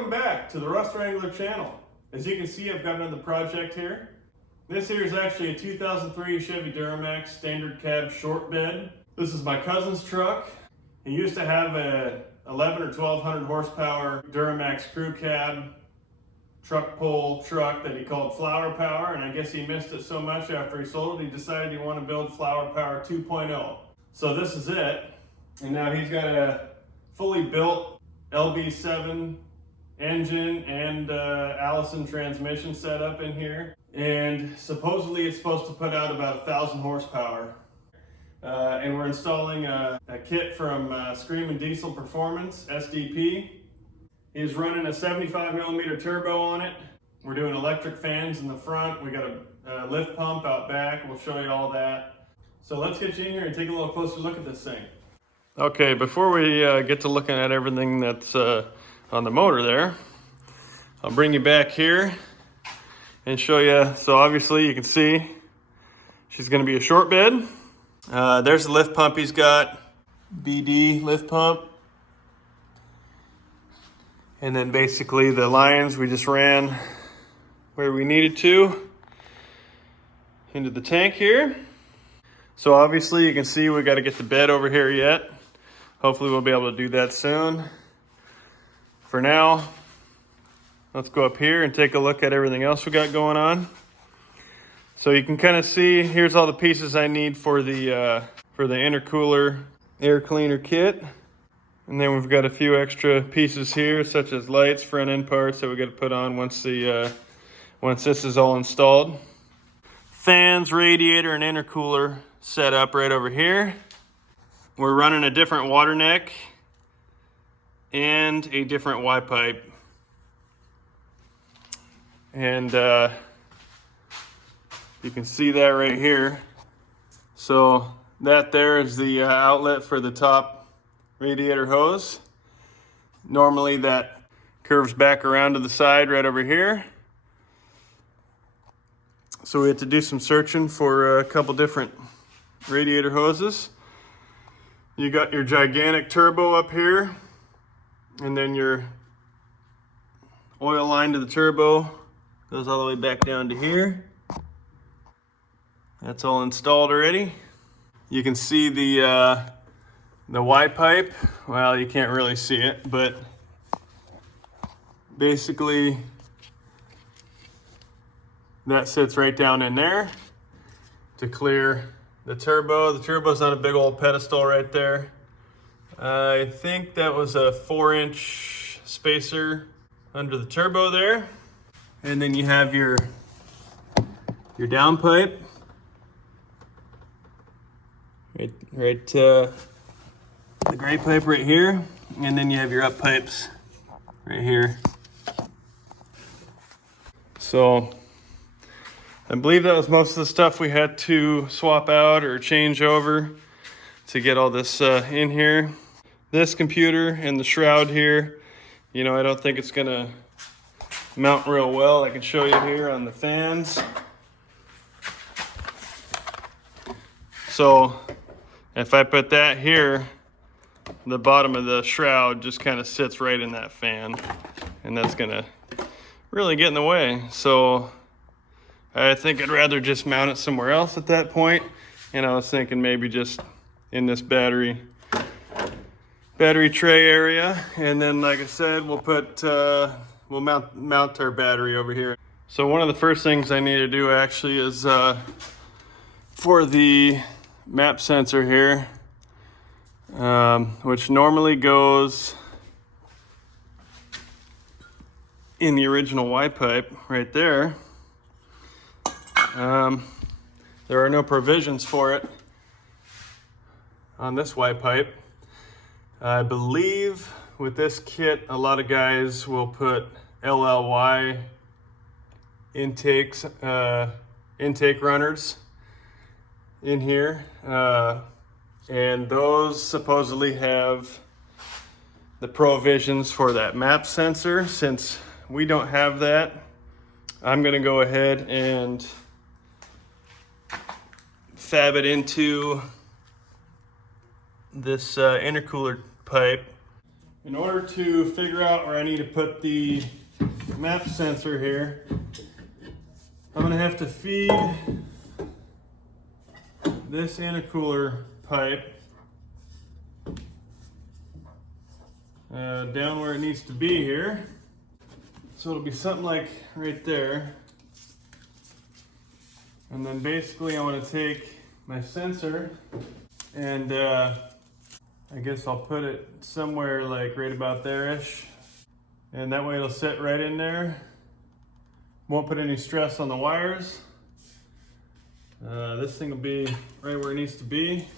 Welcome back to the Rust Wrangler channel. As you can see, I've got another project here. This here is actually a 2003 Chevy Duramax standard cab short bed. This is my cousin's truck. He used to have a 11 or 1200 horsepower Duramax crew cab truck pull truck that he called FlowerPower, and I guess he missed it so much after he sold it, he decided he wanted to build FlowerPower 2.0. So this is it, and now he's got a fully built LB7 engine and Allison transmission set up in here, and supposedly it's supposed to put out about 1,000 horsepower. And we're installing a kit from Screaming Diesel Performance, SDP. He's running a 75mm turbo on it. We're doing electric fans in the front. We got a lift pump out back. We'll show you all that. So let's get you in here and take a little closer look at this thing. Okay, before we get to looking at everything that's on the motor there, I'll bring you back here and show you. So obviously you can see she's going to be a short bed. There's the lift pump he's got, BD lift pump. And then basically the lines we just ran where we needed to into the tank here. So obviously you can see we got to get the bed over here yet. Hopefully we'll be able to do that soon. For now, let's go up here and take a look at everything else we got going on. So you can kind of see, here's all the pieces I need for the intercooler air cleaner kit. And then we've got a few extra pieces here, such as lights, front end parts that we got to put on once this is all installed. Fans, radiator, and intercooler set up right over here. We're running a different water neck and a different Y pipe. And you can see that right here. So that there is the outlet for the top radiator hose. Normally that curves back around to the side right over here. So we had to do some searching for a couple different radiator hoses. You got your gigantic turbo up here, and then your oil line to the turbo goes all the way back down to here. That's all installed already. You can see the Y pipe. Well, you can't really see it, but basically that sits right down in there to clear the turbo. The turbo's on a big old pedestal right there. I think that was a 4-inch spacer under the turbo there. And then you have your down pipe. Right the gray pipe right here, and then you have your up pipes right here. So I believe that was most of the stuff we had to swap out or change over to get all this in here. This computer and the shroud here, you know, I don't think it's gonna mount real well. I can show you here on the fans. So if I put that here, the bottom of the shroud just kind of sits right in that fan, and that's gonna really get in the way. So I think I'd rather just mount it somewhere else at that point. And I was thinking maybe just in this battery tray area. And then, like I said, we'll mount our battery over here. So one of the first things I need to do actually is for the map sensor here, which normally goes in the original Y pipe right there. There are no provisions for it on this Y pipe. I believe with this kit, a lot of guys will put LLY intake runners in here. And those supposedly have the provisions for that map sensor. Since we don't have that, I'm gonna go ahead and fab it into this intercooler pipe. In order to figure out where I need to put the map sensor here, I'm going to have to feed this intercooler pipe down where it needs to be here. So it'll be something like right there. And then basically I want to take my sensor and I guess I'll put it somewhere like right about there-ish. And that way it'll sit right in there. Won't put any stress on the wires. This thing will be right where it needs to be.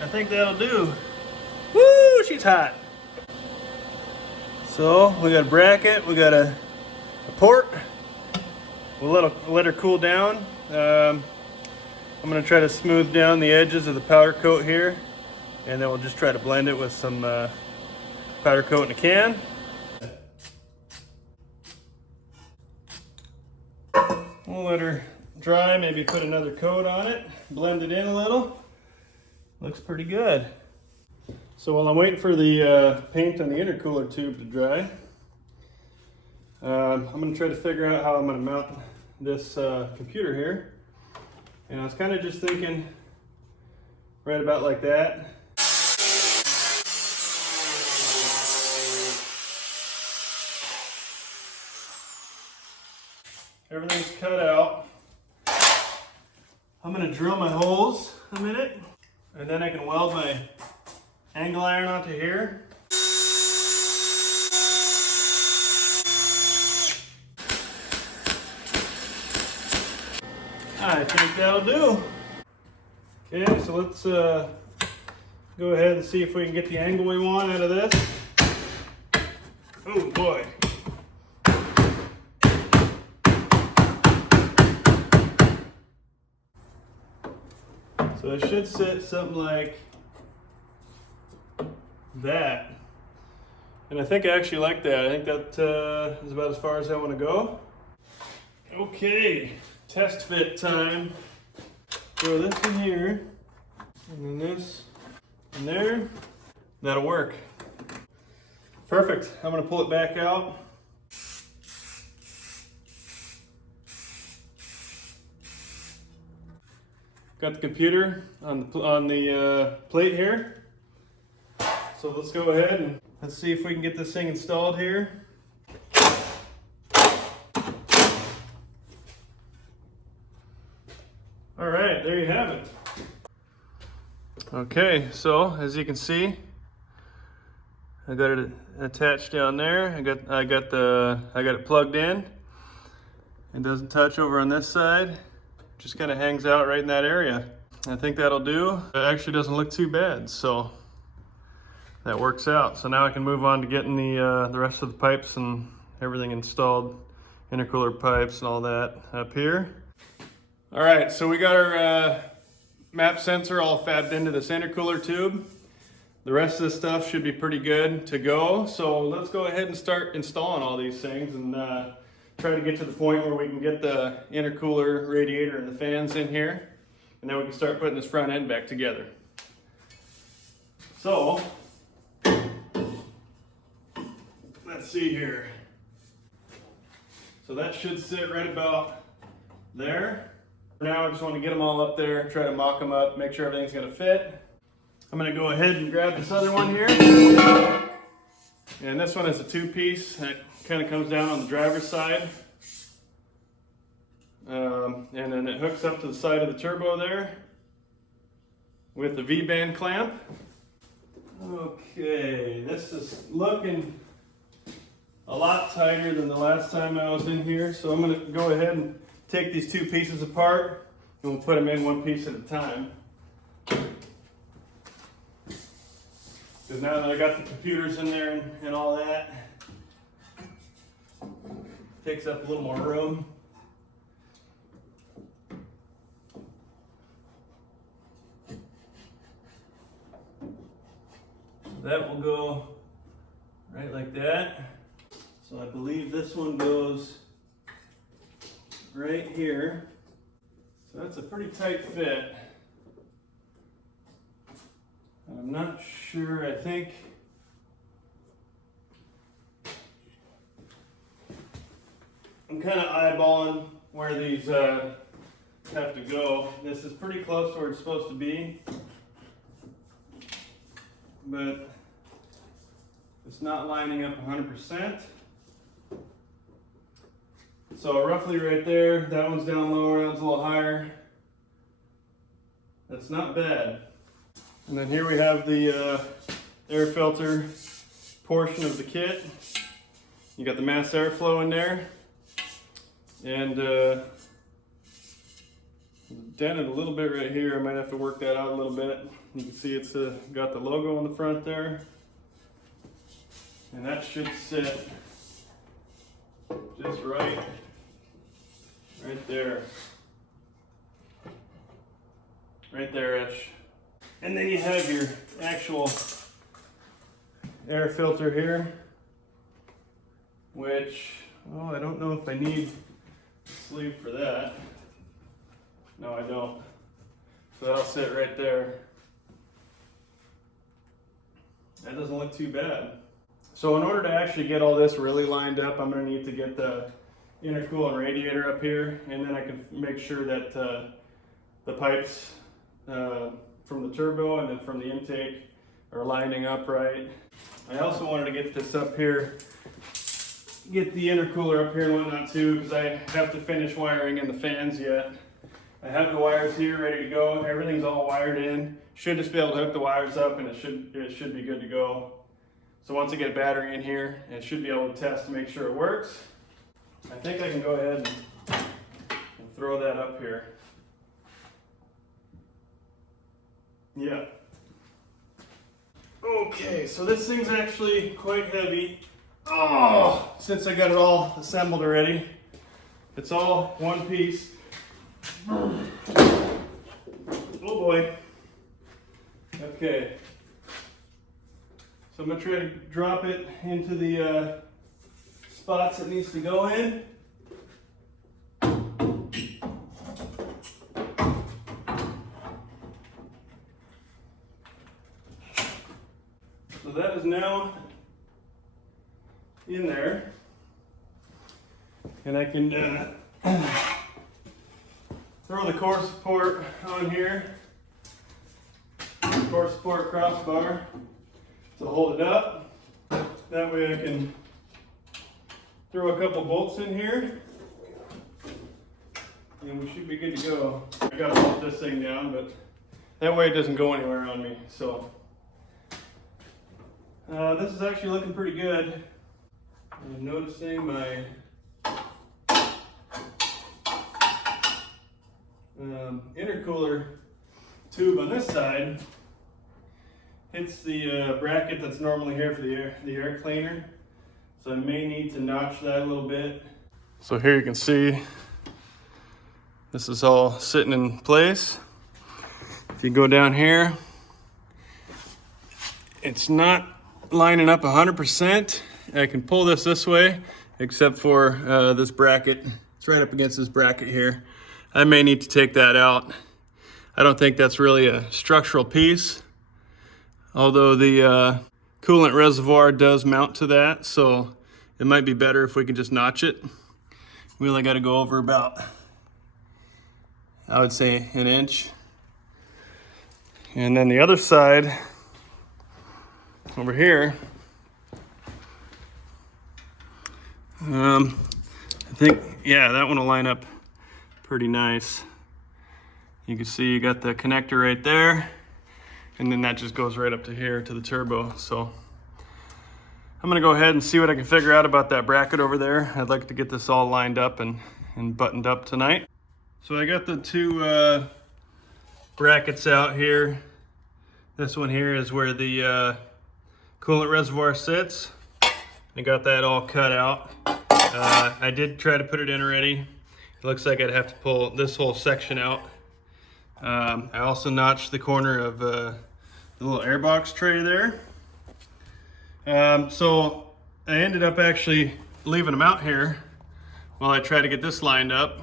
I think that'll do. Woo, she's hot. So we got a bracket, we got a port. We'll let her cool down. I'm gonna try to smooth down the edges of the powder coat here, and then we'll just try to blend it with some powder coat in a can. We'll let her dry, maybe put another coat on it, blend it in a little. Looks pretty good. So while I'm waiting for the paint on the intercooler tube to dry, I'm going to try to figure out how I'm going to mount this computer here. And I was kind of just thinking right about like that. Everything's cut out. I'm going to drill my holes a minute, and then I can weld my angle iron onto here. I think that'll do. Okay, so let's go ahead and see if we can get the angle we want out of this. Oh boy. So it should sit something like that. And I think I actually like that. I think that is about as far as I want to go. Okay, test fit time. Throw this in here, and then this in there. That'll work. Perfect. I'm going to pull it back out. Got the computer on the plate here. So let's go ahead and let's see if we can get this thing installed here. All right, there you have it. Okay, so as you can see, I got it attached down there. I got it plugged in. It doesn't touch over on this side. Just kind of hangs out right in that area. I think that'll do. It actually doesn't look too bad, so that works out. So now I can move on to getting the rest of the pipes and everything installed, intercooler pipes and all that up here. All right, so we got our map sensor all fabbed into this intercooler tube. The rest of the stuff should be pretty good to go. So let's go ahead and start installing all these things and try to get to the point where we can get the intercooler, radiator, and the fans in here. And then we can start putting this front end back together. So, let's see here. So that should sit right about there. For now, I just want to get them all up there, try to mock them up, make sure everything's going to fit. I'm going to go ahead and grab this other one here. And this one is a two-piece that kind of comes down on the driver's side. And then it hooks up to the side of the turbo there with the V-band clamp. Okay, this is looking a lot tighter than the last time I was in here. So I'm going to go ahead and take these two pieces apart and we'll put them in one piece at a time. Because now that I got the computers in there and all that, takes up a little more room. That will go right like that. So believe this one goes right here. So that's a pretty tight fit. I'm not sure, I think I'm kind of eyeballing where these have to go. This is pretty close to where it's supposed to be, but it's not lining up 100%. So roughly right there, that one's down lower, that one's a little higher. That's not bad. And then here we have the air filter portion of the kit. You got the mass airflow in there. And dented a little bit right here. I might have to work that out a little bit. You can see it's got the logo on the front there. And that should sit just right there. Right there, Etch. And then you have your actual air filter here, which, oh, I don't know if I need a sleeve for that. No, I don't. So that'll sit right there. That doesn't look too bad. So in order to actually get all this really lined up, I'm going to need to get the intercoolant radiator up here, and then I can make sure that the pipes from the turbo and then from the intake are lining up right. I also wanted to get this up here, get the intercooler up here and whatnot too, because I have to finish wiring in the fans yet. I have the wires here ready to go. Everything's all wired in. Should just be able to hook the wires up and it should be good to go. So once I get a battery in here, it should be able to test to make sure it works. I think I can go ahead and throw that up here. Yeah. Okay, so this thing's actually quite heavy. Oh, since I got it all assembled already. It's all one piece. Oh boy. Okay. So I'm gonna try to drop it into the spots it needs to go in. So that is now in there, and I can throw the core support on here, core support crossbar to hold it up. That way I can throw a couple bolts in here, and we should be good to go. I gotta hold this thing down, but that way it doesn't go anywhere on me. So this is actually looking pretty good. I'm noticing my intercooler tube on this side hits the bracket that's normally here for the air cleaner. So I may need to notch that a little bit. So here you can see this is all sitting in place. If you go down here, it's not lining up 100%. I can pull this way, except for this bracket. It's right up against this bracket here. I may need to take that out. I don't think that's really a structural piece, although the coolant reservoir does mount to that, so it might be better if we can just notch it. We only got to go over about, I would say, an inch. And then the other side, over here, I think, yeah, that one will line up pretty nice. You can see you got the connector right there, and then that just goes right up to here to the turbo. So I'm gonna go ahead and see what I can figure out about that bracket over there. I'd like to get this all lined up and buttoned up tonight. So I got the two brackets out here. This one here is where the coolant reservoir sits. I got that all cut out. I did try to put it in already. It looks like I'd have to pull this whole section out. I also notched the corner of the little airbox tray there. So I ended up actually leaving them out here while I try to get this lined up.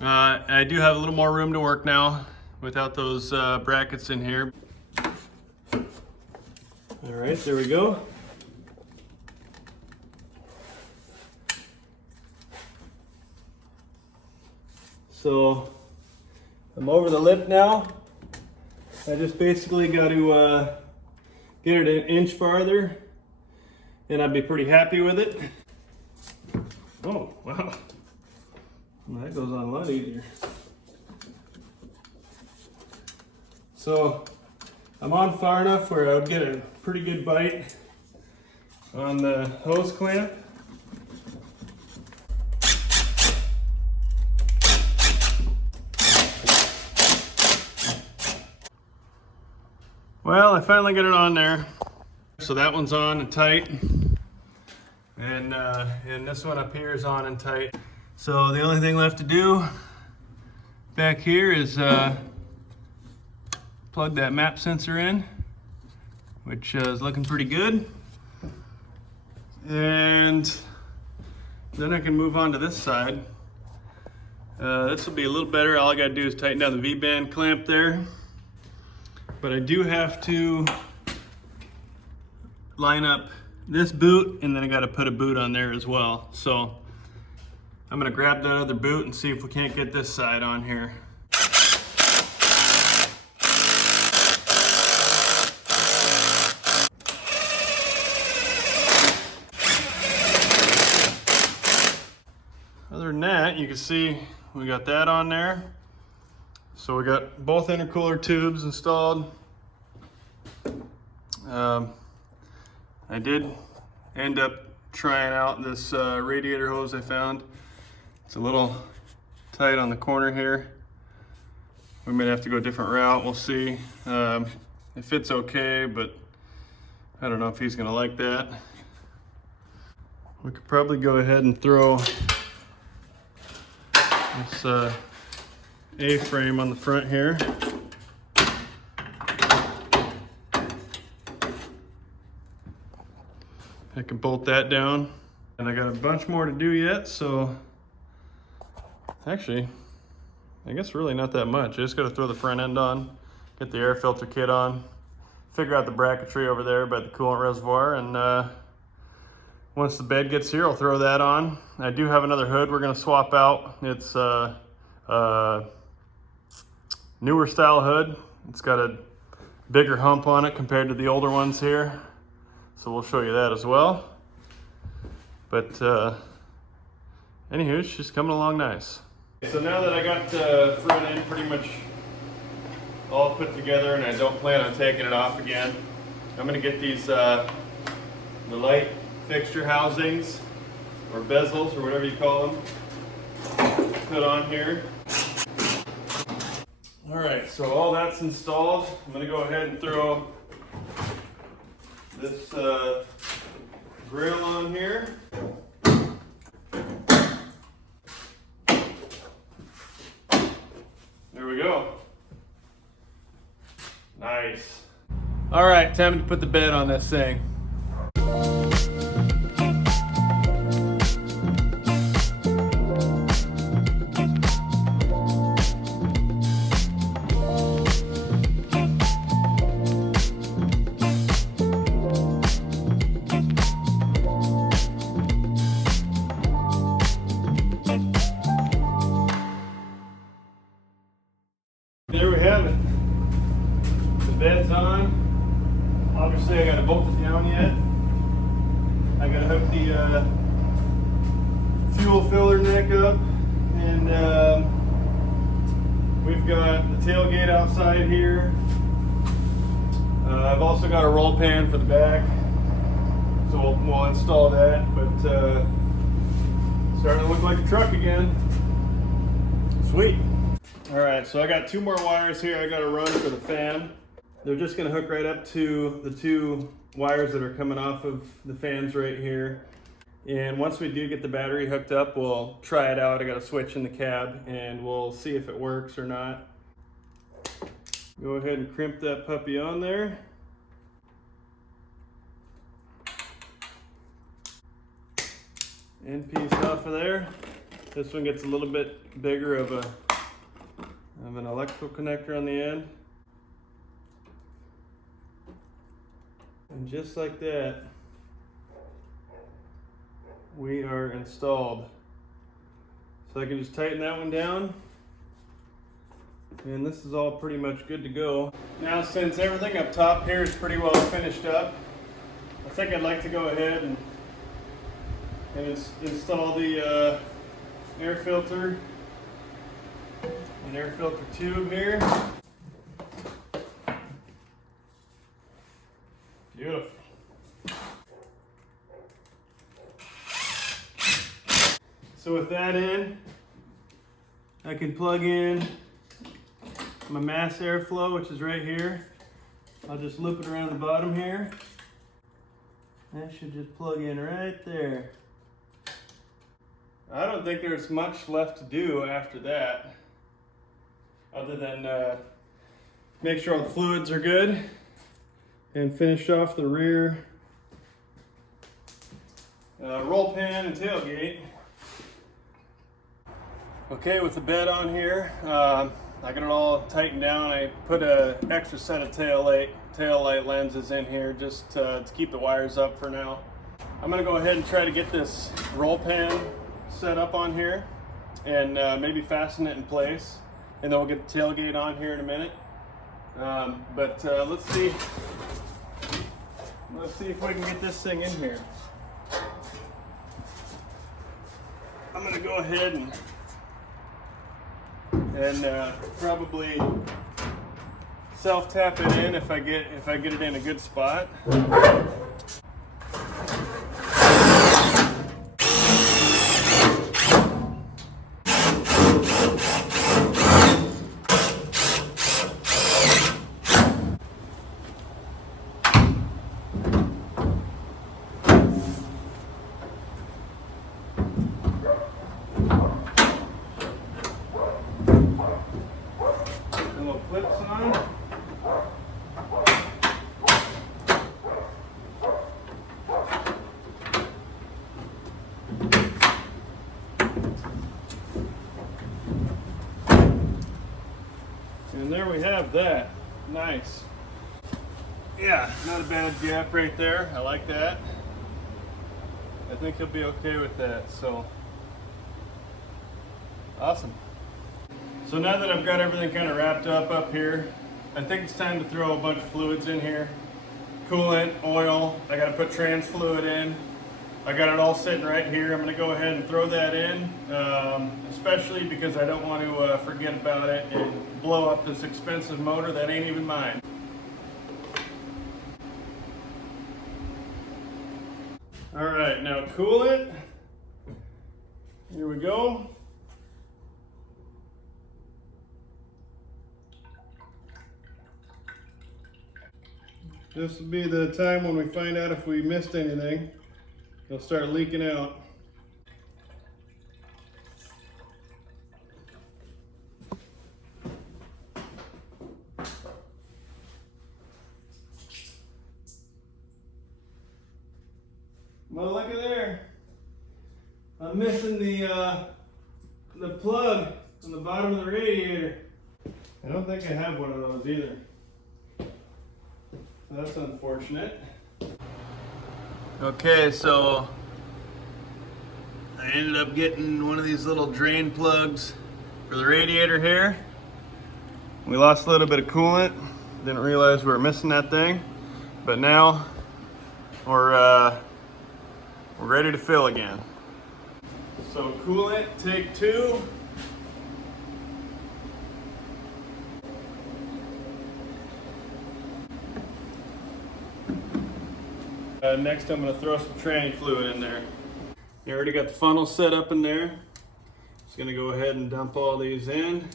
I do have a little more room to work now without those brackets in here. All right, there we go. So I'm over the lip now. I just basically got to get it an inch farther and I'd be pretty happy with it. Oh, wow. Well, that goes on a lot easier. So I'm on far enough where I would get a pretty good bite on the hose clamp. Well, I finally got it on there. So that one's on and tight. And this one up here is on and tight. So the only thing left to do back here is plug that map sensor in, which is looking pretty good. And then I can move on to this side. This will be a little better. All I gotta do is tighten down the V-band clamp there. But I do have to line up this boot, and then I gotta put a boot on there as well. So I'm gonna grab that other boot and see if we can't get this side on here. Other than that, you can see we got that on there. So we got both intercooler tubes installed. I did end up trying out this radiator hose I found. It's a little tight on the corner here. We might have to go a different route, we'll see. It fits okay, but I don't know if he's gonna like that. We could probably go ahead and throw this A-frame on the front here. I can bolt that down. And I got a bunch more to do yet, so actually, I guess really not that much. I just gotta throw the front end on, get the air filter kit on, figure out the bracketry over there by the coolant reservoir, and once the bed gets here, I'll throw that on. I do have another hood we're gonna swap out. It's newer style hood. It's got a bigger hump on it compared to the older ones here. So we'll show you that as well. But anywho, she's coming along nice. So now that I got the front end pretty much all put together and I don't plan on taking it off again, I'm gonna get these the light fixture housings or bezels or whatever you call them put on here. All right, so all that's installed. I'm gonna go ahead and throw this grill on here. There we go. Nice. All right, time to put the bed on this thing. There we have it. The bed's on. Obviously, I got to bolt it down yet. I got to hook the fuel filler neck up, and we've got the tailgate outside here. I've also got a roll pan for the back, so we'll install that. But starting to look like a truck again. Sweet. All right, so I got two more wires here I got to run for the fan. They're just going to hook right up to the two wires that are coming off of the fans right here. And once we do get the battery hooked up, we'll try it out. I got a switch in the cab and we'll see if it works or not. Go ahead and crimp that puppy on there. end piece off of there. This one gets a little bit bigger of an electrical connector on the end. And just like that, we are installed. So I can just tighten that one down, and this is all pretty much good to go. Now, since everything up top here is pretty well finished up, I think I'd like to go ahead and install the air filter tube here. Beautiful. So with that in, I can plug in my mass airflow, which is right here. I'll just loop it around the bottom here. That should just plug in right there. I don't think there's much left to do after that, other than make sure all the fluids are good and finish off the rear roll pan and tailgate. Okay, with the bed on here, I got it all tightened down. I put an extra set of tail light lenses in here just to keep the wires up for now. I'm gonna go ahead and try to get this roll pan set up on here and maybe fasten it in place, and then we'll get the tailgate on here in a minute. Let's see if we can get this thing in here. I'm gonna go ahead and probably self-tap it in if I get it in a good spot. Clips on. And there we have that. Nice. Yeah, not a bad gap right there. I like that. I think he'll be okay with that. So awesome. So now that I've got everything kind of wrapped up here, I think it's time to throw a bunch of fluids in here. Coolant, oil, I gotta put trans fluid in. I got it all sitting right here. I'm gonna go ahead and throw that in, especially because I don't want to forget about it and blow up this expensive motor that ain't even mine. All right, now coolant, here we go. This will be the time when we find out if we missed anything. It'll start leaking out. Well, look at there. I'm missing the plug on the bottom of the radiator. I don't think I have one of those either. That's unfortunate. Okay, so I ended up getting one of these little drain plugs for the radiator here. We lost a little bit of coolant. Didn't realize we were missing that thing, but now we're ready to fill again. So coolant, take 2. Next I'm going to throw some tranny fluid in there. You already got the funnel set up in there. Just going to go ahead and dump all these in.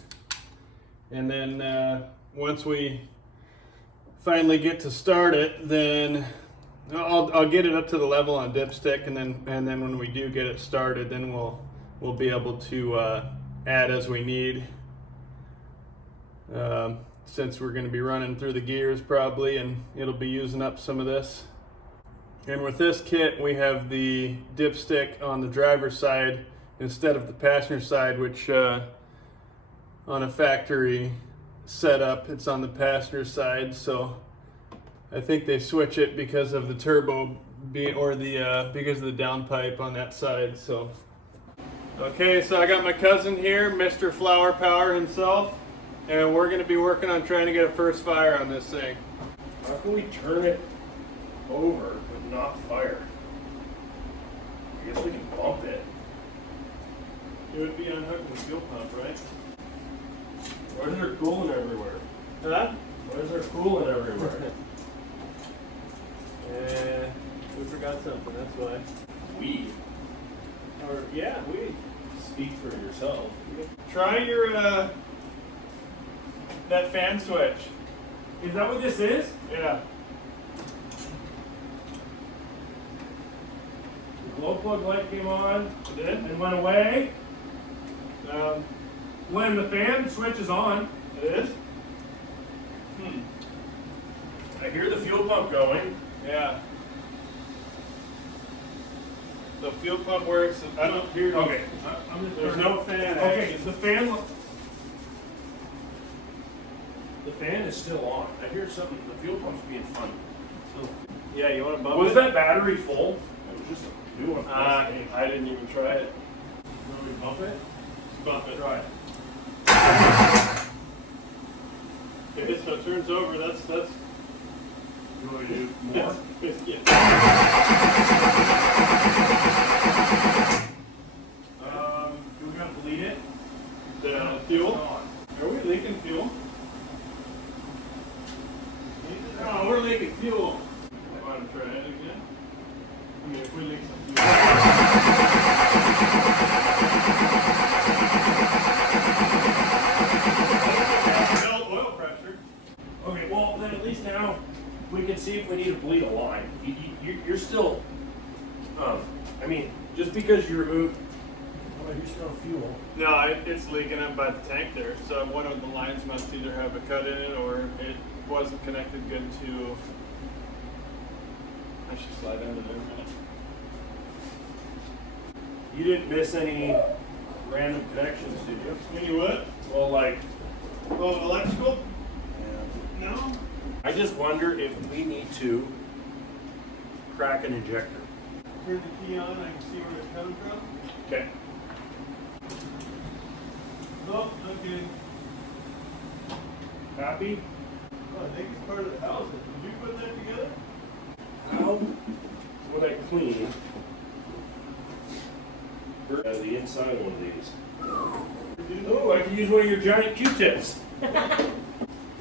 And then once we finally get to start it, then I'll get it up to the level on dipstick, and then when we do get it started, then we'll be able to add as we need. Since we're going to be running through the gears probably, and it'll be using up some of this. And with this kit, we have the dipstick on the driver's side instead of the passenger side, which on a factory setup, it's on the passenger side. So I think they switch it because of the turbo being, or the because of the downpipe on that side. So okay, so I got my cousin here, Mr. FlowerPower himself, and we're going to be working on trying to get a first fire on this thing. How can we turn it over but not fire? I guess we can bump it. It would be unhooking the fuel pump, right? Why is there coolant everywhere? Huh? Why is there coolant everywhere? We forgot something, that's why. We. Or, yeah, we. Speak for yourself. Try your, that fan switch. Is that what this is? Yeah. The glow plug light came on It did? and went away. Um, When the fan switch is on, it is? I hear the fuel pump going. Yeah. The fuel pump works, I don't hear. Okay, I'm just There's no fan. Okay, the fan. The fan is still on. I hear something. The fuel pump's being funny. So, yeah, you want to bump Was it? that battery full? It was just a new one. I didn't even try it. Want me to bump it? Just bump it. Try it. Okay, so it turns over, that's. You want me to do more? Yeah. Do we gotta bleed it? The fuel? On. Are we leaking fuel? No, we're leaking fuel. I want to try it again. I mean, if we leak some fuel. No oil pressure. Okay, well then at least now we can see if we need to bleed a line. You're still, I mean, just because you remove, oh, you're still fuel. No, it's leaking up by the tank there. So one of the lines must either have a cut in it or it wasn't connected good to. I should slide under there a minute. You didn't miss any random connections, did you? Any what? Well, like, Oh, electrical? No. I just wonder if we need to crack an injector. Turn the key on, I can see where it's coming from. Okay. Oh, okay. Happy? Oh, I think it's part of the housing. Did you put that together? How would I clean the inside of one of these? Oh, I could use one of your giant Q-tips. I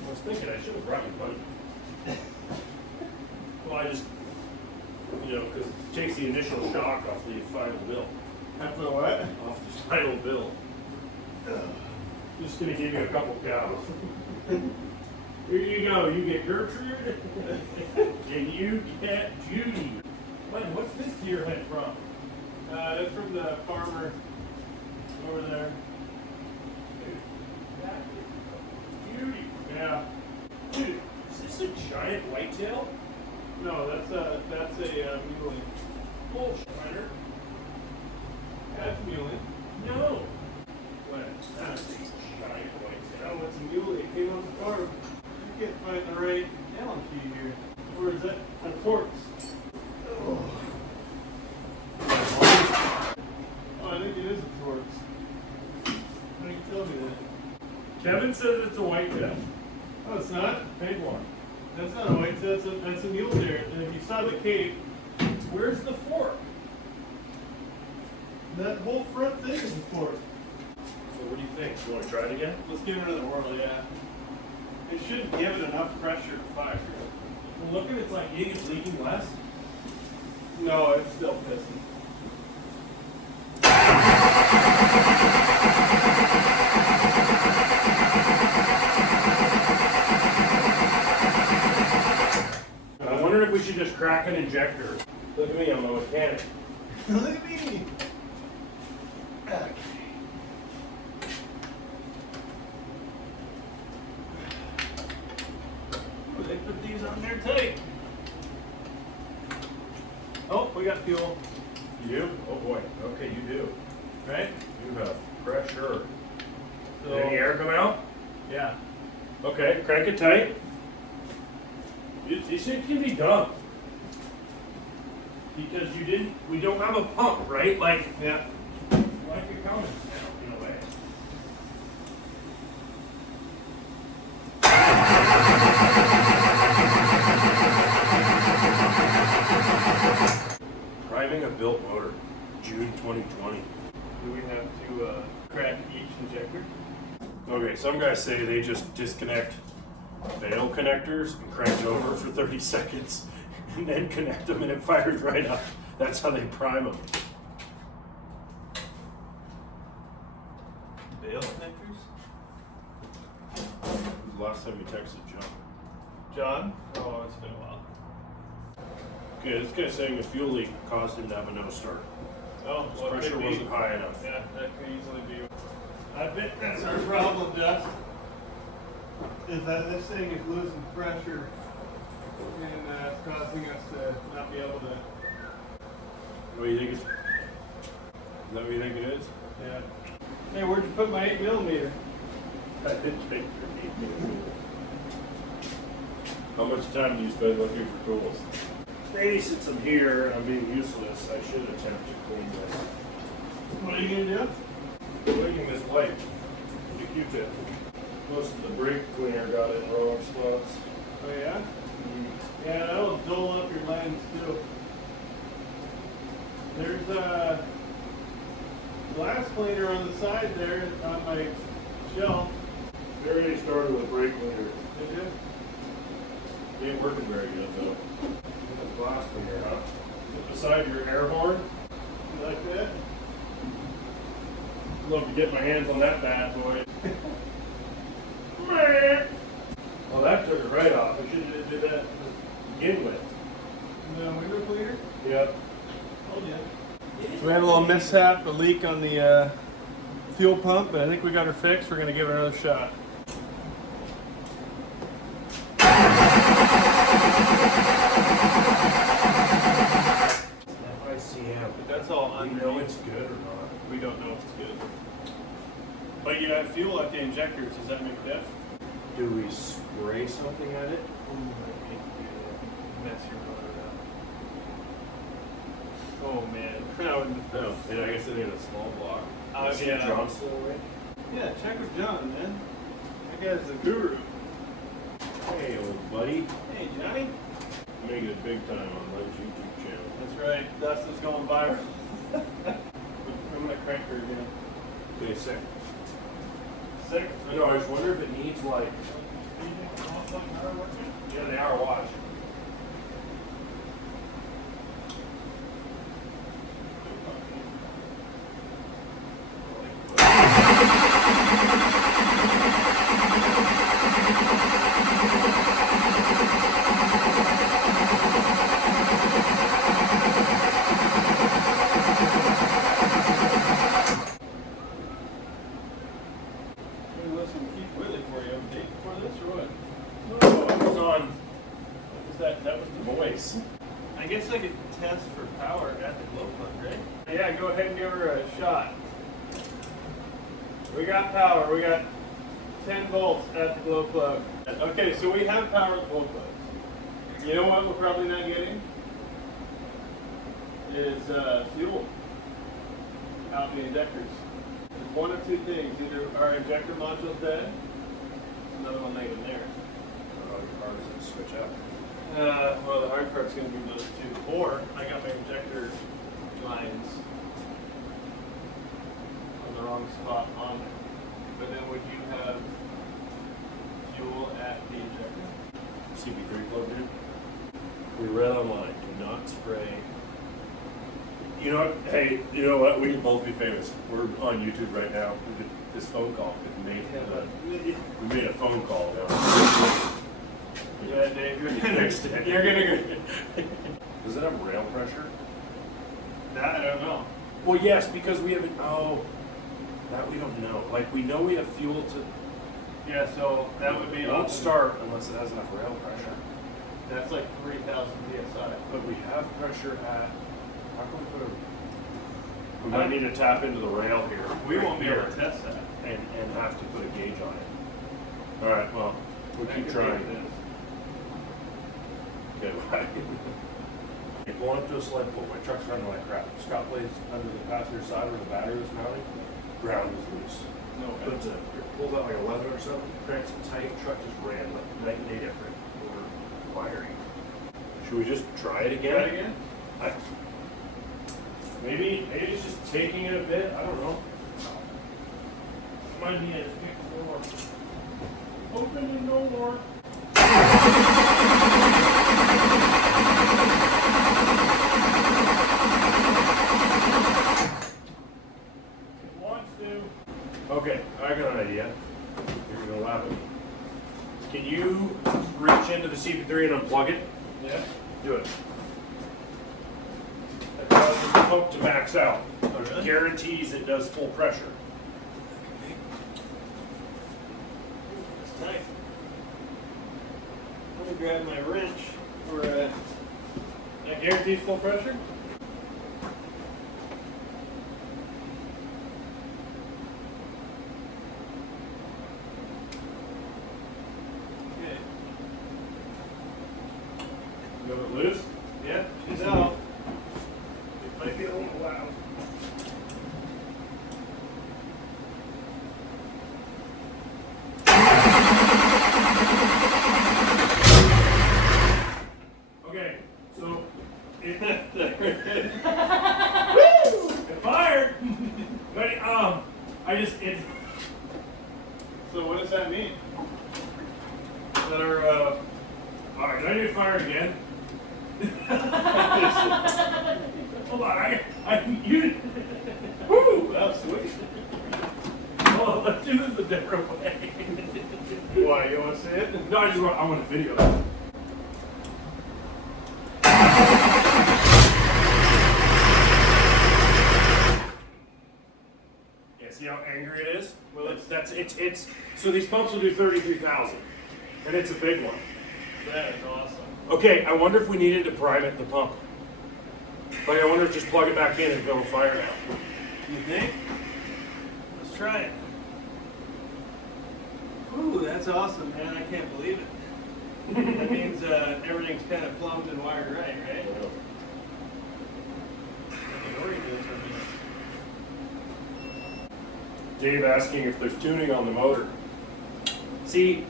was thinking I should have brought you one. Well, I just, because it takes the initial shock off the final bill. That's the what? Off the final bill. Just gonna give you a couple cows. Here you go. You get Gertrude, and you get Judy. What's this deer head from? It's from the farmer over there. That is beauty. Yeah. Dude, is this a giant whitetail? No, that's a muley. Bullshit. That's muley. No. What? That's a giant whitetail. Oh, it's a muley. It came on the farm. You can't find the right Allen key here. Or is that a Torx? Oh, I think it is a Torx. How do you tell me that? Kevin says it's a whitetail. Oh, it's not? Big one. That's not a whitetail. That's a mule deer. And if you saw the cape, Where's the fork? that whole front thing is a fork. So what do you think? You want to try it again? Let's give it another whirl, yeah. It should give it enough pressure to fire. Well, look at it's like it's leaking less. No, it's still pissing. I wonder if we should just crack an injector. Look at me, I'm a mechanic. Look at me. They put these on there tight. We got fuel, You do? Oh boy. Okay, you do. right? You have pressure. So, Did any air come out? yeah. Okay, crank it tight. This shit can be done. Because we don't have a pump, right? Like Yeah. a counter in a way. Priming a built motor, June 2020. Do we have to crack each injector? Okay, some guys say they just disconnect valve connectors and crank it over for 30 seconds and then connect them and it fires right up. That's how they prime them. Bail connectors? When's the last time you texted John? John? Oh, it's been a while. Okay, this guy's saying the fuel leak caused him to have a no start. Oh, His well, it pressure could be. wasn't high enough. Yeah, that could easily be. I bet that's our problem, Dust. Is that this thing is losing pressure and it's causing us to not be able to. What do you think? Is that what you think it is? Yeah. Hey, where'd you put my 8mm? I didn't take your meeting. How much time do you spend looking for tools? Maybe since I'm here and I'm being useless, I should attempt to clean this. What are you gonna do? Cleaning this light with a Q-tip. Most of the brake cleaner got it in wrong spots. Oh yeah? Yeah, that'll dull up your lens too. There's a glass cleaner on the side there on my shelf. They already started with brake cleaner. Did you? It ain't working very good though. The glass cleaner, huh? Beside your air horn. You like that? Love to get my hands on that bad boy. Well, that took it right off. I should have did that to begin with. The window cleaner? Yep. Oh yeah. So we had a little mishap, a leak on the fuel pump, but I think we got her fixed. We're gonna give it another shot. FICM. But that's all Do you know it's good or not? We don't know if it's good. But you have fuel at the injectors. Does that make a diff? Do we spray something at it? Mess your motor up. Oh man. No. I guess it ain't a small block. Is yeah. John still away? Yeah, check with John, man. That guy's the guru. Hey, old buddy. Hey, Johnny. Making it big time on Len's YouTube channel. That's right. Dustin's going viral. I'm gonna crank her again. Okay, sick. Sick. No, I just wonder if it needs like. Yeah, the hour watch. I guess I could test for power at the glow plug, right? Yeah, go ahead and give her a shot. We got power. We got 10 volts at the glow plug. Okay, so we have power at the glow plug. You know what we're probably not getting? Is fuel out in the injectors. It's one of two things. Either our injector module's dead, another one not even there. Your car doesn't switch out. Well, the hard part's going to be those two. Or I got my injector lines on the wrong spot on there. But then would you have fuel at the injector? CP3 plugged in. We read online, do not spray. You know what? Hey, you know what? We can both be famous. We're on YouTube right now. We did this phone call. We made a phone call. Yeah, Dave, you're Fixed it. you're gonna go. Does it have rail pressure? That I don't know. Well, yes, because we haven't. Oh, that we don't know. Like we know we have fuel to. Yeah, so that would be. It won't start unless it has enough rail pressure. That's like 3,000 psi. But we have pressure at How come we might need to tap into the rail here. We won't be able to test that. And have to put a gauge on it. All right, well, we'll keep trying. Okay, right. Going up to a sled pull. My truck's running like crap. Scott blades under the passenger side where the battery was mounted. Ground was loose. No, But it pulled out like 11 or something. Cranks it tight. Truck just ran like night and day different over wiring. Should we just try it again? Try it again? Maybe it's just taking it a bit. I don't know. Remind me, I just picked the door. Open the door. It wants to. Okay, I got an idea. You're gonna laugh at me. Can you reach into the CP3 and unplug it? Yeah. Do it. That causes the pump to max out. Oh, really? Guarantees it does full pressure. That's tight. Let me grab my wrench for that guarantees full pressure. Okay. You got it loose? Yeah, she's out. It might be a little loud. Okay, so it fired. But So what does that mean? that are all right. I need to fire again. Hold on, you. Woo! That was sweet. Oh, let's do this a different way. Why, you want to see it? No, I want to video that. Yeah, see how angry it is? Well, it's so these pumps will do 33,000, and it's a big one. That is awesome. Okay, I wonder if we needed to prime it, the pump. Like, I wonder if just plug it back in and it'll fire now. You think? Let's try it. Ooh, that's awesome, man. I can't believe it. That means everything's kind of plumbed and wired right? I can already do it for me. Dave asking if there's tuning on the motor. See,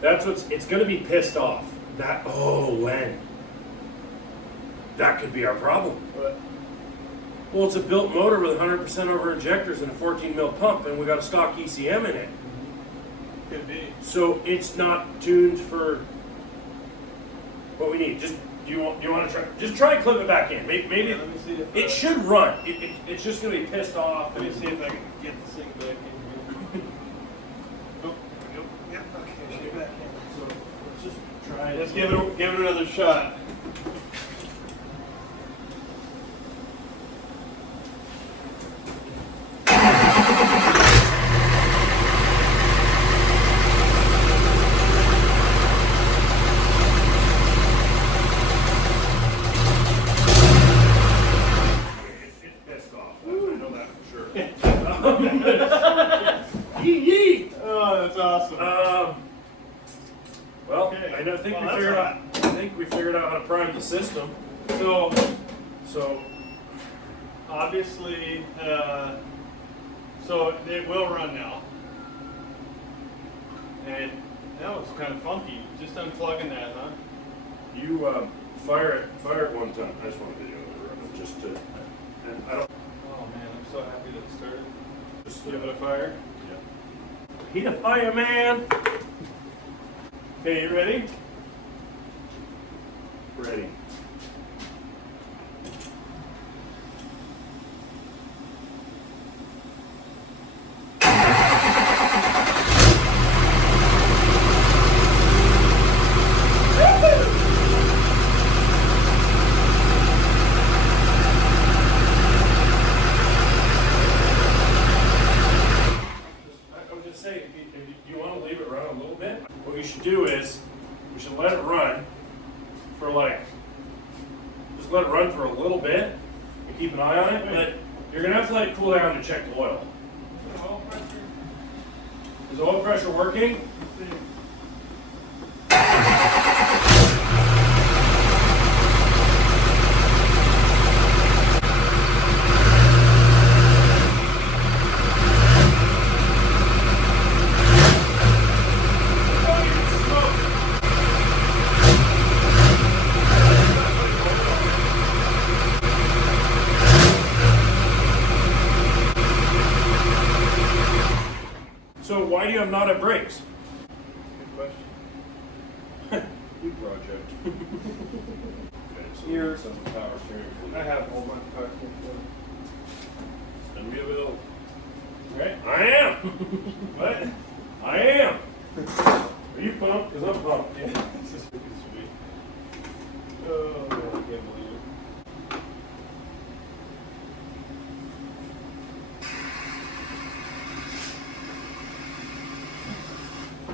that's it's gonna be pissed off. Len. That could be our problem. But Well, it's a built motor with 100% over injectors and a 14 mil pump, and we got a stock ECM in it. could be. So it's not tuned for what we need. Just do you want to try? Just try and clip it back in. Maybe Yeah, let me see if it should run. It's just gonna be pissed off. Let me see if I can get this thing back in here. Oh, nope. Yep. Okay, get it back in. So let's just try. Let's give it another shot. It's pissed off. I know that for sure. Yee! Oh, that's awesome. Well, Okay. I think Well, we that's figured out. hot. I think we figured out how to prime the system. So Obviously, so it will run now. And that was kind of funky. Just unplugging that, huh? you fire it one time. I just want to video it just to. And I don't. Oh man, I'm so happy that it started. Just Give it a fire. Yeah. Heat a fire, man. Okay, you ready? Ready. I was just saying, if you want to leave it run a little bit, what you should do is we should let it run for just let it run for a little bit, and keep an eye on it, but you're gonna have to let it cool down to check the oil. Oil pressure. Is the oil pressure working? Let's see. So why do you have not at brakes? Good question. New project. Okay, so Here. some power steering fluid. I have a whole bunch of parts. Send me a bill. Right? I am. What? I am. Are you pumped? Because I'm pumped. Yeah, this is freaking sweet. Oh, man, I can't believe it.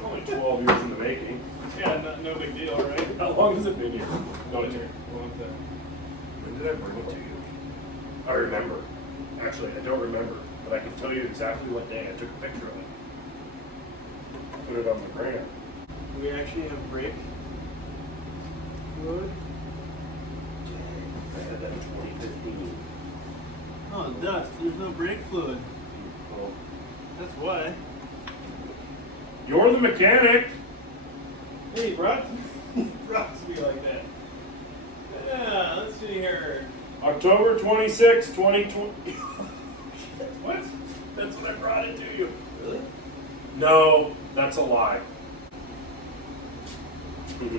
Only 12 years in the making. Yeah, no big deal, right? How long has it been here? No, Been here a long time. when did I bring it to you? I remember. Actually, I don't remember, but I can tell you exactly what day I took a picture of it. Put it on the gram. We actually have brake fluid. I had that in 2015. Oh, dust. There's no brake fluid. Well, That's why. you're the mechanic. Hey, brought to me like that. Yeah, let's see here. October 26, 2020. What? That's when I brought it to you. Really? No, that's a lie. Well,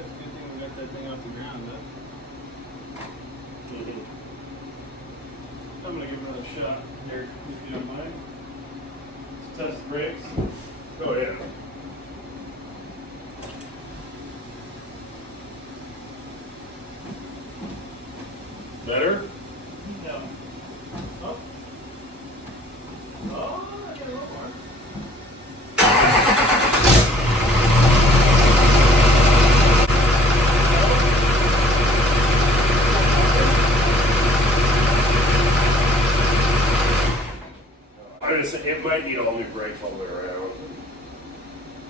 it's a good thing we got that thing off the ground, though. I'm gonna give it another shot here, if you don't mind. Let's test the brakes. Oh, yeah. Better? No. Oh. Oh, I got a little more. It might need all new brakes all the way around.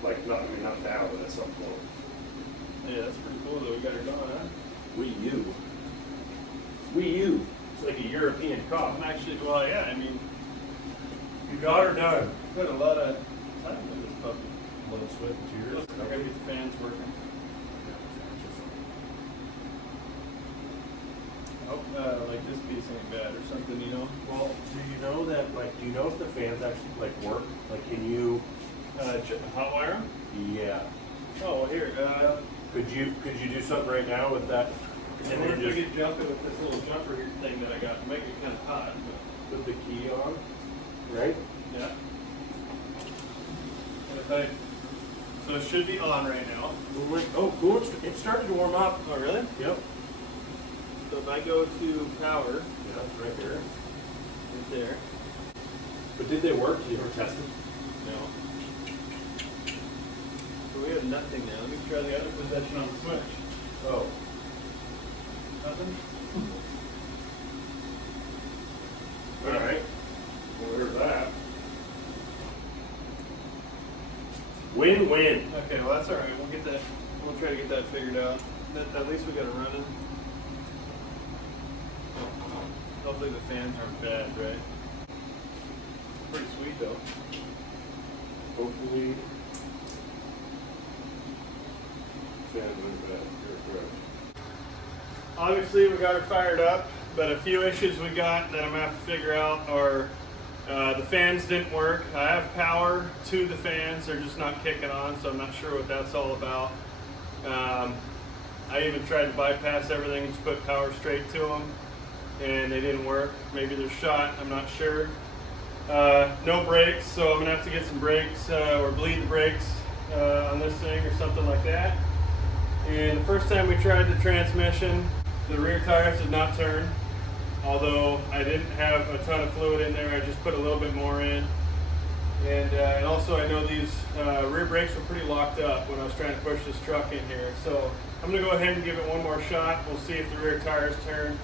Like, not, I mean, not now, but at some point. Yeah, that's pretty cool though. We got her going, huh? Wii U. Wii U. It's like a European car. I'm actually, well, yeah, I mean, You got her done. put a lot of time into this puppy. Blood, sweat, and tears. I gotta get the fans working. I hope, like this piece ain't bad or something, you know? Well, do you know that, like, do you know if the fans actually, like, work? Like, can you, Hot wire 'em? yeah. Oh, well, here, Could you do something right now with that? and then if we get jumping with this little jumper here thing that I got, make it kind of hot, but, Put the key on, right? yeah. And if I, so it should be on right now. Oh, cool. It started to warm up. Oh, really? Yep. So if I go to power, Yeah, it's right there. right there, But did they work? Did you ever test them? no. So we have nothing now. Let me try the other position on the switch. Oh. Nothing? All right. Well, there's that. Win-win. Okay, well that's all right. We'll get that. We'll try to get that figured out. At least we got it running. Hopefully the fans aren't bad, right? Pretty sweet though. Hopefully. Fans are bad. You're correct. Obviously we got her fired up, but a few issues we got that I'm gonna have to figure out are the fans didn't work. I have power to the fans, they're just not kicking on, so I'm not sure what that's all about. I even tried to bypass everything and just put power straight to them, and they didn't work. Maybe they're shot, I'm not sure. No brakes, so I'm gonna have to get some brakes or bleed the brakes on this thing or something like that. And the first time we tried the transmission, the rear tires did not turn. Although I didn't have a ton of fluid in there, I just put a little bit more in. And also I know these rear brakes were pretty locked up when I was trying to push this truck in here. So I'm gonna go ahead and give it one more shot. We'll see if the rear tires turn.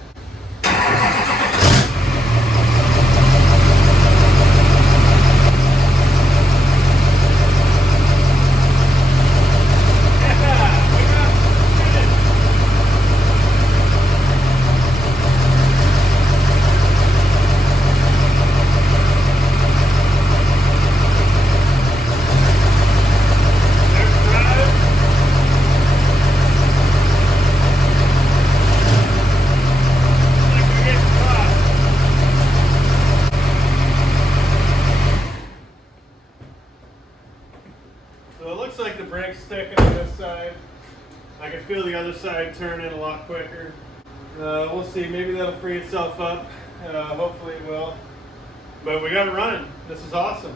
So it looks like the brake's sticking on this side. I can feel the other side turning a lot quicker. We'll see, maybe that'll free itself up. Hopefully it will. But we got it running. This is awesome.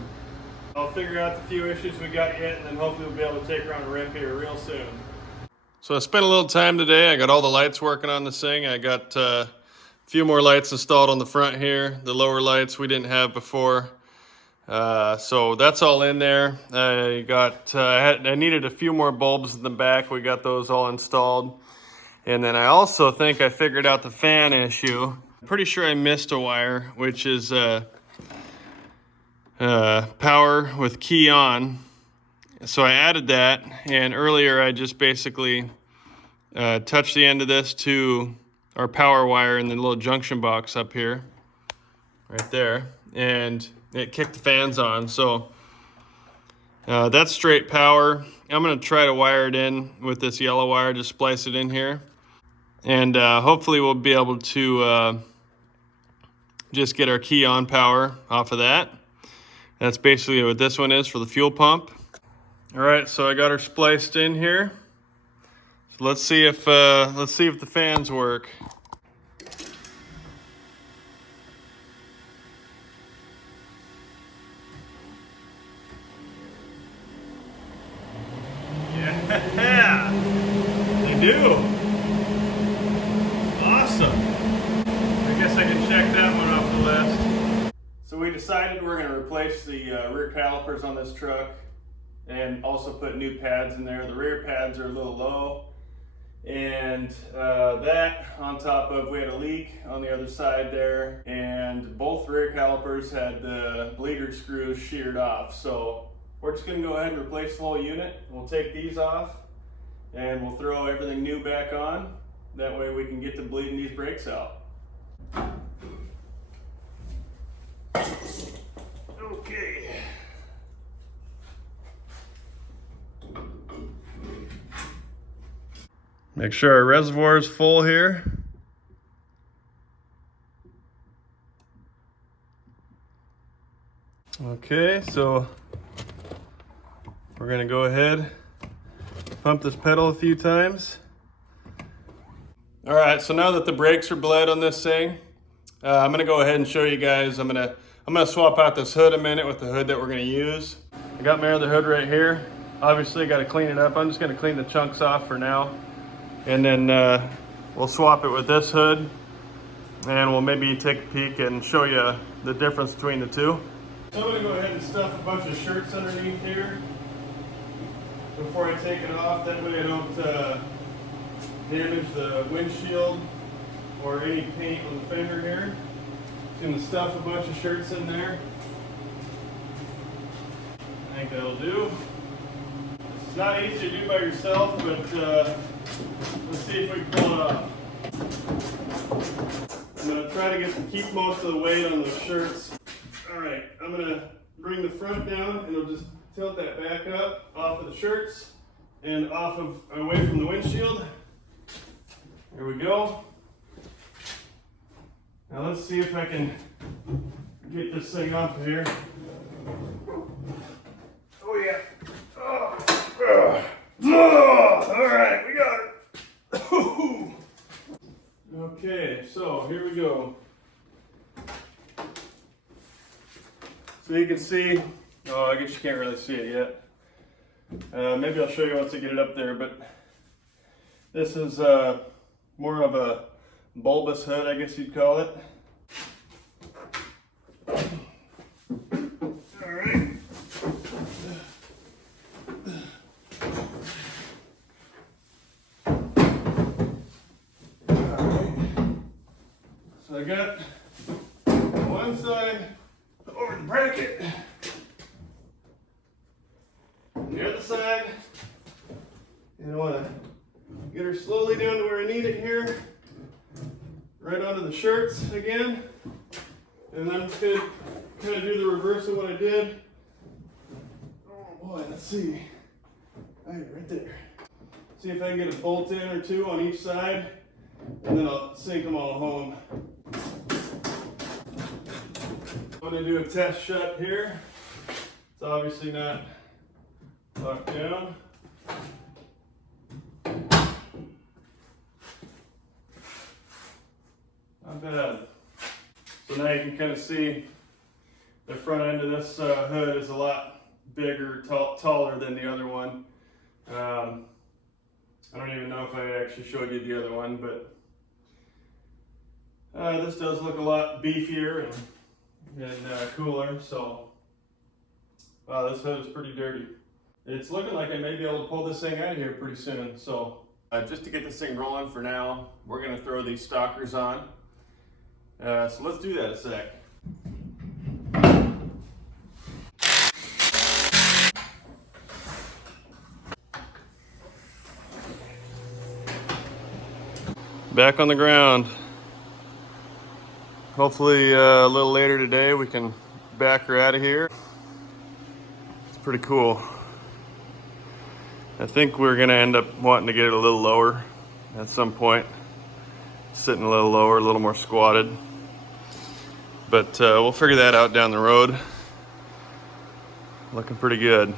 I'll figure out the few issues we got yet, and then hopefully we'll be able to take her on a rip here real soon. So I spent a little time today. I got all the lights working on this thing. I got a few more lights installed on the front here. The lower lights we didn't have before. So that's all in there. I needed a few more bulbs in the back. We got those all installed. And then I also think I figured out the fan issue. I'm pretty sure I missed a wire, which is power with key on. So I added that, and earlier I just basically touched the end of this to our power wire in the little junction box up here, right there, and it kicked the fans on. So that's straight power. I'm gonna try to wire it in with this yellow wire, just splice it in here, and hopefully we'll be able to just get our key on power off of that. That's basically what this one is for the fuel pump. All right, so I got her spliced in here. So let's see if the fans work. Yeah, they do. Awesome. I guess I can check that one off the list. So we decided we're going to replace the rear calipers on this truck and also put new pads in there. The rear pads are a little low, and that on top of, we had a leak on the other side there, and both rear calipers had the bleeder screws sheared off. So we're just going to go ahead and replace the whole unit. We'll take these off and we'll throw everything new back on. That way we can get to bleeding these brakes out. Okay. Make sure our reservoir is full here. Okay, so we're gonna go ahead, pump this pedal a few times. All right, so now that the brakes are bled on this thing, I'm gonna go ahead and show you guys. I'm gonna swap out this hood a minute with the hood that we're gonna use. I got my other hood right here. Obviously, got to clean it up. I'm just gonna clean the chunks off for now, and then we'll swap it with this hood, and we'll maybe take a peek and show you the difference between the two. So I'm gonna go ahead and stuff a bunch of shirts underneath here before I take it off. That way I don't damage the windshield or any paint on the fender here. Just gonna stuff a bunch of shirts in there. I think that'll do. It's not easy to do by yourself, but let's see if we can pull it off. I'm gonna try to keep most of the weight on those shirts. All right, I'm gonna bring the front down, and I'll just tilt that back up off of the shirts and away from the windshield. There we go. Now let's see if I can get this thing off of here. Oh yeah. All right, we got it. Okay, so here we go. So you can see, I guess you can't really see it yet. Maybe I'll show you once I get it up there, but this is more of a bulbous hood, I guess you'd call it. All right, I got one side over the bracket, the other side, and I want to get her slowly down to where I need it here, right onto the shirts again, and then I'm just going to kind of do the reverse of what I did. Oh boy, let's see. Right there. See if I can get a bolt in or two on each side, and then I'll sink them all home. I'm going to do a test shut here. It's obviously not locked down. Not bad. So now you can kind of see the front end of this hood is a lot bigger, taller than the other one. I don't even know if I actually showed you the other one, but this does look a lot beefier and cooler. So wow, this hood is pretty dirty. It's looking like I may be able to pull this thing out of here pretty soon. So just to get this thing rolling for now, we're going to throw these stalkers on. So let's do that a sec. Back on the ground. Hopefully a little later today we can back her out of here. It's pretty cool. I think we're gonna end up wanting to get it a little lower at some point. Sitting a little lower, a little more squatted. But we'll figure that out down the road. Looking pretty good.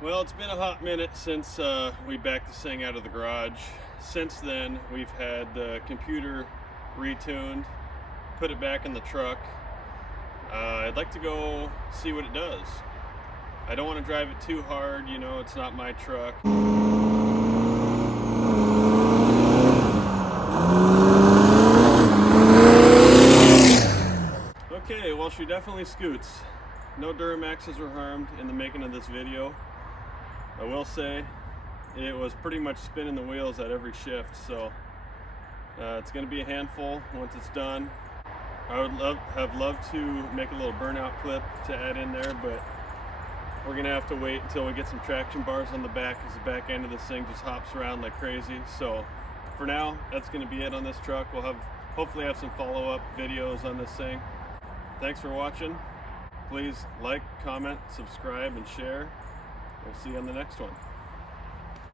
Well, it's been a hot minute since we backed this thing out of the garage. Since then, we've had the computer retuned, put it back in the truck. I'd like to go see what it does. I don't want to drive it too hard, you know, it's not my truck. Okay, well, she definitely scoots. No Duramaxes were harmed in the making of this video. I will say it was pretty much spinning the wheels at every shift, so it's going to be a handful once it's done. I would have loved to make a little burnout clip to add in there, but we're going to have to wait until we get some traction bars on the back, because the back end of this thing just hops around like crazy. So for now, that's going to be it on this truck. We'll hopefully have some follow-up videos on this thing. Thanks for watching. Please like, comment, subscribe, and share. We'll see you on the next one.